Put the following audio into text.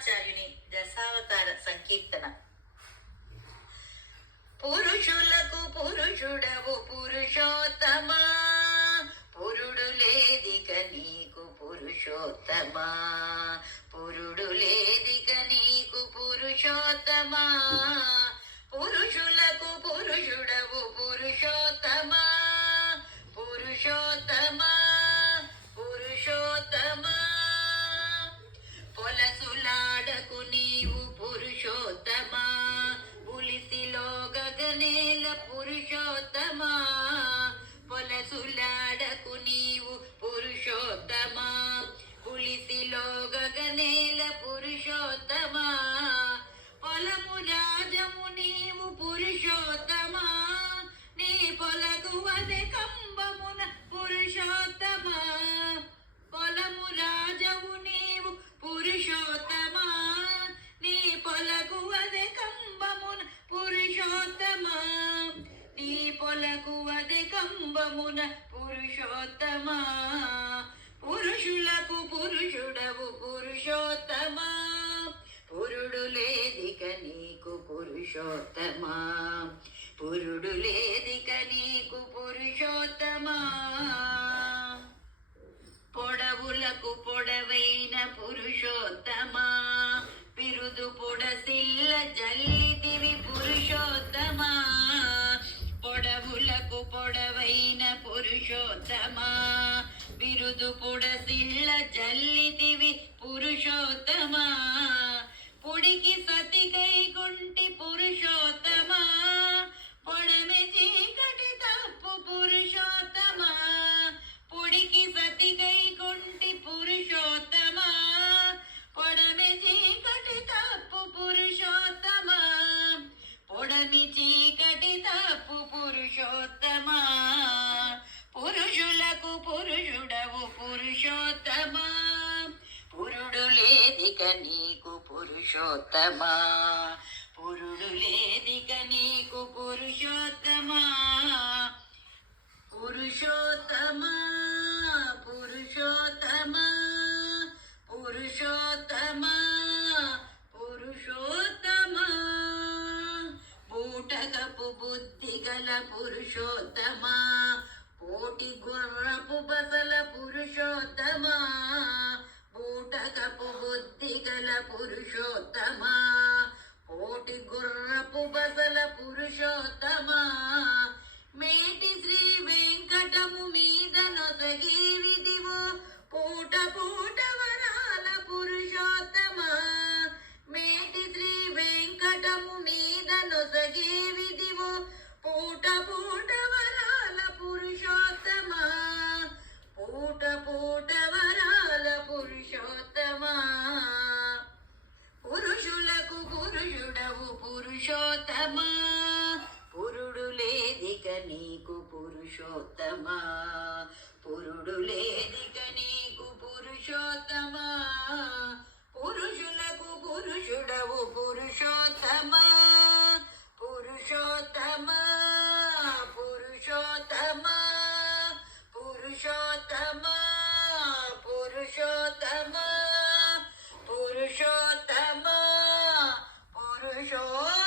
అన్నమాచార్యుని దశావతార సంకీర్తన. పురుషులకు పురుషుడవు పురుషోత్తమా, పురుడు లేదిక నీకు పురుషోత్తమా, పురుడు లేదిక నీకు పురుషోత్తమా, పురుషులకు పురుషుడవు పురుషోత్తమా, పురుషోత్తమా, పురుషోత్తమా, పొలసులాడకు నీవు పురుషోత్తమా, పులిసిలో గగనేల పురుషోత్తమా, పొలసులాడకు నీవు పురుషోత్తమా, పులిసిలో గగనేల పురుషోత్తమా, పొలము రాజము నీవు పురుషోత్తమా, నీ పొలగు అదే కంబమున పురుషోత్తమా, పొలము రాజవు నీవు పురుషోత్తమా, నీ పొలగు అదే కంబమున పురుషోత్తమా, నీ పొలగు అదే కంబమున పురుషోత్తమా, పురుషులకు పురుషుడవు పురుషోత్తమా, పురుడు లేదిక నీకు పురుషోత్తమా, పురుడు లేదిక నీకు పురుషోత్తమా, పొడవులకు పొడవైన పురుషోత్తమా, పిరుదు పొడసిల్ల జల్లితివి పురుషోత్తమా, పొడవులకు పొడవైన పురుషోత్తమా, బిరుదు పొడసిల్ల జల్లితివి పురుషోత్తమా, పొడికి సతికై గుంటి పురుషోత్తమా, పొడమి చీకటి తప్పు పురుషోత్తమా, పొడికి సతికై గుంటి పురుషోత్తమా, పొడమి చీకటి తప్పు పురుషోత్తమా, పొడమి చీకటి తప్పు పురుషోత్తమా, పురుషులకు పురుషుడవు పురుషోత్తమా, పురుడు లేదిక నీకు పురుషోత్తమా, పురుడు లేదిక నీకు పురుషోత్తమా, పురుషోత్తమా, పురుషోత్తమా, పురుషోత్తమా, పురుషోత్తమా, బూటకపు బుద్ధి గల పురుషోత్తమా, కోటి గుర్రపు బసల పురుషోత్తమా, బూటకపు బుద్ధి గల పురుషోత్తమా, కోటి గుర్రపు బసల పురుషోత్తమా, మేటి శ్రీ వెంకటము మీద నొసగి విధివో పూట పూట వరాల పురుషోత్తమా, మేటి శ్రీ వెంకటము మీద నొసగి విధివో పూట పూట వరాల పురుషోత్తమా, పూట పూట వరాల పురుషోత్తమా, పురుషులకు పురుషుడవు పురుషోత్తమా, పురుడు లేదిక నీకు పురుషోత్తమా, పురుడు లేదిక నీకు పురుషోత్తమా, పురుషులకు పురుషుడవు పురుషోత్తమా, పురుషోత్తమా, పురుషోత్తమా, పురుషోత్తమా, పురుషోత్తమా, పురుషోత్తమా, పురుషోత్తమా.